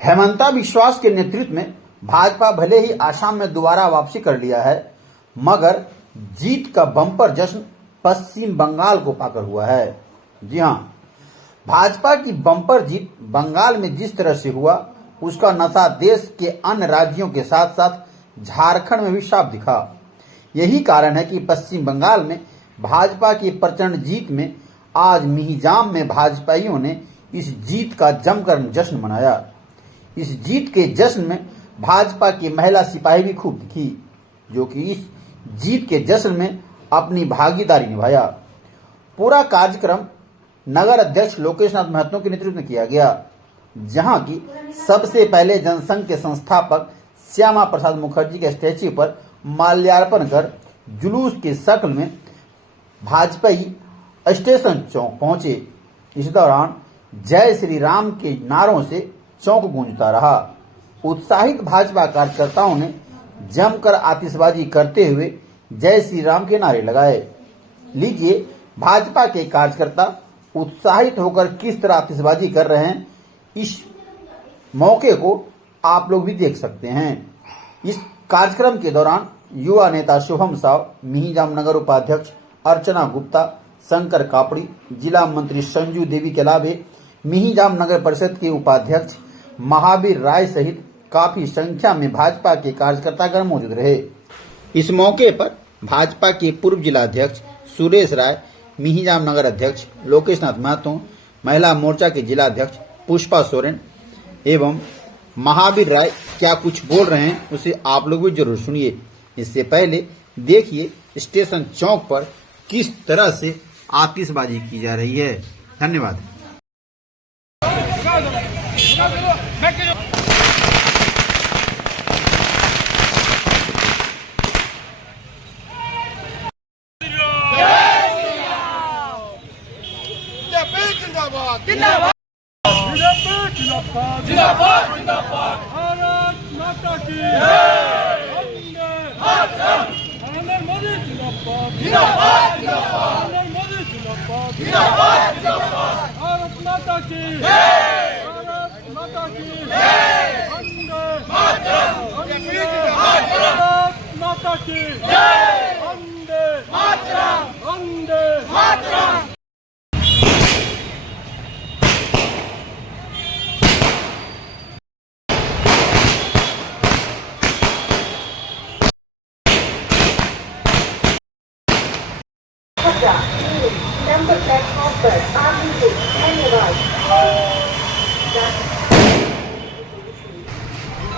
हेमंता बिश्वास के नेतृत्व में भाजपा भले ही आसाम में दोबारा वापसी कर लिया है, मगर जीत का बम्पर जश्न पश्चिम बंगाल को पाकर हुआ है। जी हां, भाजपा की बम्पर जीत बंगाल में जिस तरह से हुआ, उसका नशा देश के अन्य राज्यों के साथ साथ झारखंड में भी साफ दिखा। यही कारण है कि पश्चिम बंगाल में भाजपा की प्रचंड जीत में आज मिहिजाम में भाजपाइयों ने इस जीत का जमकर जश्न मनाया। इस जीत के जश्न में भाजपा की महिला सिपाही भी खूब दिखी, जो कि इस जीत के जश्न में अपनी भागीदारी निभाया। पूरा कार्यक्रम नगर अध्यक्ष लोकेश नाथ महतो के नेतृत्व में किया गया, जहां की सबसे पहले जनसंघ के संस्थापक श्यामा प्रसाद मुखर्जी के स्टैच्यू पर माल्यार्पण कर जुलूस की शक्ल में भाजपाई स्टेशन चौक पहुंचे। इस दौरान जय श्री राम के नारों से चौक गूंजता रहा। उत्साहित भाजपा कार्यकर्ताओं ने जमकर आतिशबाजी करते हुए जय श्री राम के नारे लगाए। लीजिए, भाजपा के कार्यकर्ता उत्साहित होकर किस तरह आतिशबाजी कर रहे हैं, इस मौके को आप लोग भी देख सकते हैं। इस कार्यक्रम के दौरान युवा नेता शुभम साव, मिहिजाम नगर उपाध्यक्ष अर्चना गुप्ता, शंकर कापड़ी, जिला मंत्री संजू देवी के अलावे मिहिजाम नगर परिषद के उपाध्यक्ष महावीर राय सहित काफी संख्या में भाजपा के कार्यकर्तागण मौजूद रहे। इस मौके पर भाजपा के पूर्व जिलाध्यक्ष सुरेश राय, मिहिजाम नगर अध्यक्ष लोकेश नाथ महतो, महिला मोर्चा के जिलाध्यक्ष पुष्पा सोरेन एवं महावीर राय क्या कुछ बोल रहे हैं, उसे आप लोग भी जरूर सुनिए। इससे पहले देखिए स्टेशन चौक पर किस तरह से आतिशबाजी की जा रही है। धन्यवाद। जिंदाबाद जिंदाबाद जिंदाबाद जिंदाबाद भारत माता की वंदे मातरम। नरेंद्र मोदी जिंदाबाद जिंदाबाद जिंदाबाद नरेंद्र मोदी जिंदाबाद जिंदाबाद जिंदाबाद भारत माता की भारत माता की वंदे मातरम वंदे मातरम भारत माता की वंदे मातरम वंदे मातरम। नंबर प्लेटफॉर्म पर आगे से धन्यवाद।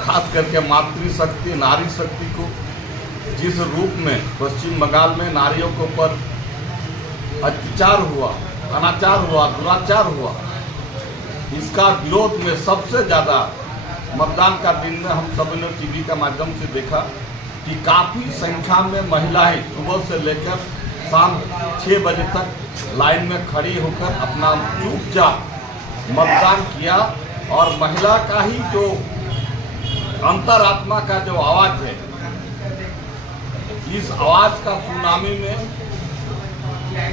खास करके मातृशक्ति, नारी शक्ति को जिस रूप में पश्चिम बंगाल में नारियों के ऊपर अत्याचार हुआ, अनाचार हुआ, दुराचार हुआ, इसका विरोध में सबसे ज़्यादा मतदान का दिन में हम सब ने टीवी के माध्यम से देखा कि काफ़ी संख्या में महिलाएं सुबह से लेकर शाम 6 बजे तक लाइन में खड़ी होकर अपना चुपचाप मतदान किया। और महिला का ही जो अंतरात्मा का जो आवाज़ है, इस आवाज़ का सुनामी में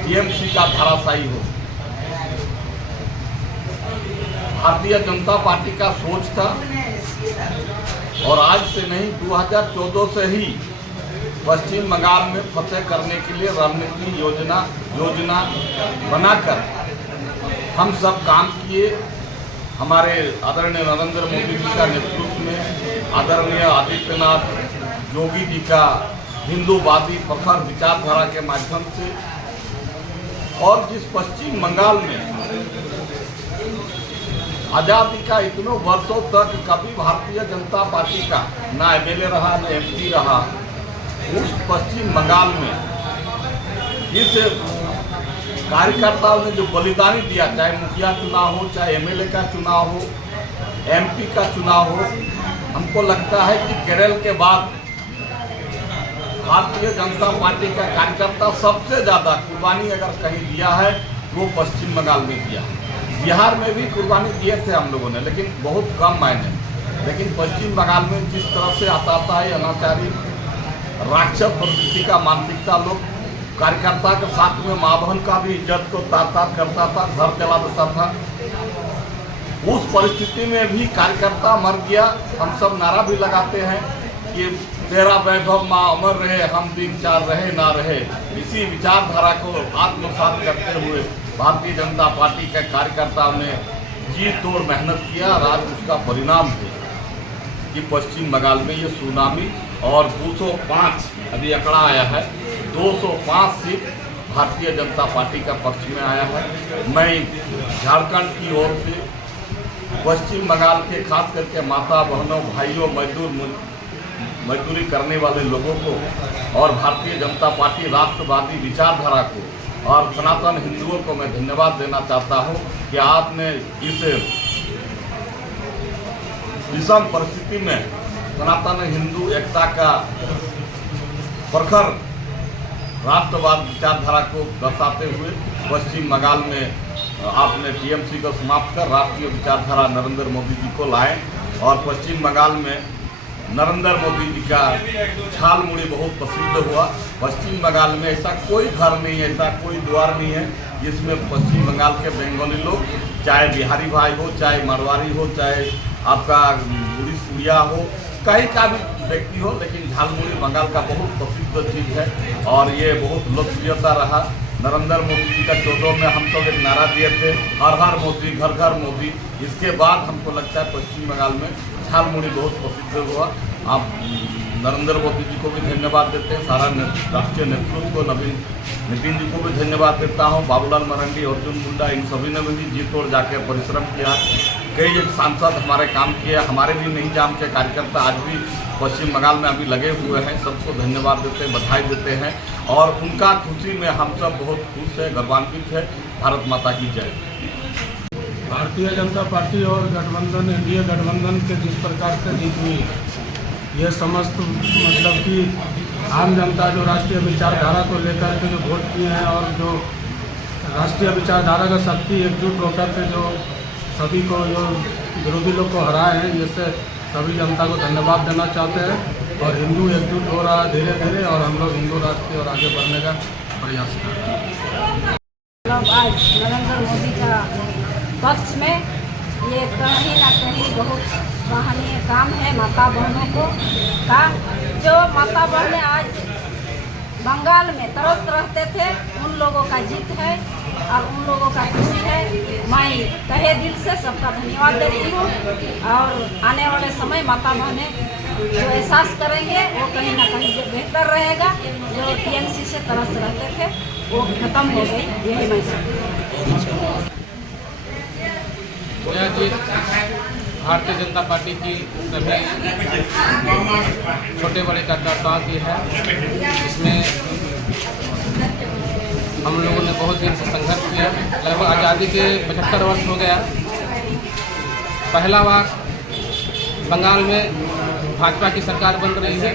टीएमसी का धराशायी हो। भारतीय जनता पार्टी का सोच था, और आज से नहीं 2014 से ही पश्चिम बंगाल में फतेह करने के लिए रणनीति योजना बनाकर हम सब काम किए। हमारे आदरणीय नरेंद्र मोदी जी का नेतृत्व में, आदरणीय आदित्यनाथ योगी जी का हिंदूवादी प्रखर विचारधारा के माध्यम से, और जिस पश्चिम बंगाल में आज़ादी का इतनों वर्षों तक कभी भारतीय जनता पार्टी का ना एमएलए रहा, ना एमपी रहा, उस पश्चिम बंगाल में इस कार्यकर्ताओं ने जो बलिदानी दिया, चाहे मुखिया चुनाव हो, चाहे एमएलए का चुनाव हो, एमपी का चुनाव हो, हमको लगता है कि केरल के बाद भारतीय जनता पार्टी का कार्यकर्ता सबसे ज़्यादा कुर्बानी अगर कहीं दिया है वो पश्चिम बंगाल में दिया। बिहार में भी कुर्बानी दिए थे हम लोगों ने, लेकिन बहुत कम मायने। लेकिन पश्चिम बंगाल में जिस तरह से आता है अनाचारी राक्षस प्रवृत्ति का मानसिकता, लोग कार्यकर्ता के साथ में माँ बहन का भी इज्जत को तार तार करता था, घर जला देता था। उस परिस्थिति में भी कार्यकर्ता मर गया। हम सब नारा भी लगाते हैं कि तेरा वैभव माँ अमर रहे, हम भी विचार रहे ना रहे। इसी विचारधारा को आत्मसात करते हुए भारतीय जनता पार्टी के कार्यकर्ताओं ने जी तोड़ मेहनत किया और आज उसका परिणाम है कि पश्चिम बंगाल में ये सुनामी और 205 अभी आंकड़ा आया है, 205 सीट भारतीय जनता पार्टी का पक्ष में आया है। मैं झारखंड की ओर से पश्चिम बंगाल के खास करके माता बहनों भाइयों मजदूरी करने वाले लोगों को और भारतीय जनता पार्टी राष्ट्रवादी विचारधारा को और सनातन हिंदुओं को मैं धन्यवाद देना चाहता हूं कि आपने इस विषम परिस्थिति में सनातन हिंदू एकता का प्रखर राष्ट्रवाद विचारधारा को दर्शाते हुए पश्चिम बंगाल में आपने टीएमसी को समाप्त कर राष्ट्रीय विचारधारा नरेंद्र मोदी जी को लाए और पश्चिम बंगाल में नरेंद्र मोदी जी का झालमुड़ी बहुत प्रसिद्ध हुआ। पश्चिम बंगाल में ऐसा कोई घर नहीं है, ऐसा कोई द्वार नहीं है जिसमें पश्चिम बंगाल के बंगाली लोग, चाहे बिहारी भाई हो, चाहे मारवाड़ी हो, चाहे आपका उड़िया हो, कहीं का भी व्यक्ति हो, लेकिन झालमुड़ी बंगाल का बहुत प्रसिद्ध चीज़ है और ये बहुत लोकप्रियता रहा। नरेंद्र मोदी जी का 14 में हम सब एक नारा दिए थे, हर हर मोदी घर घर मोदी। इसके बाद हमको लगता है पश्चिम बंगाल में झालमुड़ी बहुत प्रसिद्ध हुआ। आप नरेंद्र मोदी जी को भी धन्यवाद देते हैं, सारा राष्ट्रीय नेतृत्व को, नितिन जी को भी धन्यवाद देता हूँ, बाबूलाल मरांडी, अर्जुन मुंडा, इन सभी ने भी जी तोड़ जाके परिश्रम किया। कई सांसद हमारे काम किए, हमारे भी नहीं जाम के कार्यकर्ता आज भी पश्चिम बंगाल में अभी लगे हुए हैं। सबको धन्यवाद देते हैं, बधाई देते हैं और उनका खुशी में हम सब बहुत खुश हैं, गौरवान्वित है। भारत माता की जय। भारतीय जनता पार्टी और गठबंधन, एनडीए गठबंधन के जिस प्रकार से जीत हुई, ये समस्त मतलब कि आम जनता जो राष्ट्रीय विचारधारा को लेकर के जो वोट किए हैं और जो राष्ट्रीय विचारधारा का शक्ति एकजुट होकर के जो सभी को जो विरोधी लोग को हराए हैं, इससे सभी जनता को धन्यवाद देना चाहते हैं और हिंदू एकजुट हो रहा है धीरे धीरे और हम लोग हिंदू राष्ट्र की ओर आगे बढ़ने का प्रयास कर रहे हैं। लोग आज नरेंद्र मोदी का पक्ष में ये कहीं ना कहीं बहुत सराहनीय काम है माता बहनों को का, जो माता बहनें आज बंगाल में तरस रहते थे, उन लोगों का जीत है और उन लोगों का खुशी है। मैं तहे दिल से सबका धन्यवाद देती हूँ और आने वाले समय माता बहनें जो एहसास करेंगे वो कहीं ना कहीं बेहतर रहेगा। जो टीएमसी से तरस रहते थे वो खत्म हो गई, यही मैं चाहती हूँ। यह जीत भारतीय जनता पार्टी की सभी छोटे बड़े कार्यकर्ताओं की है। इसमें हम लोगों ने बहुत दिन से संघर्ष किया। लगभग आज़ादी के 75 वर्ष हो गया। पहला बार बंगाल में भाजपा की सरकार बन रही है।